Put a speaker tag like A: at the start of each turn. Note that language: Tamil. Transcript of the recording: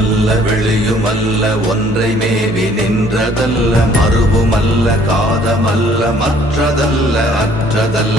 A: உருவுமல்ல வெளியுமல்ல ஒன்றை மேவி நின்றதல்ல மறுவுமல்ல காதமல்ல மற்றதல்ல அற்றதல்ல.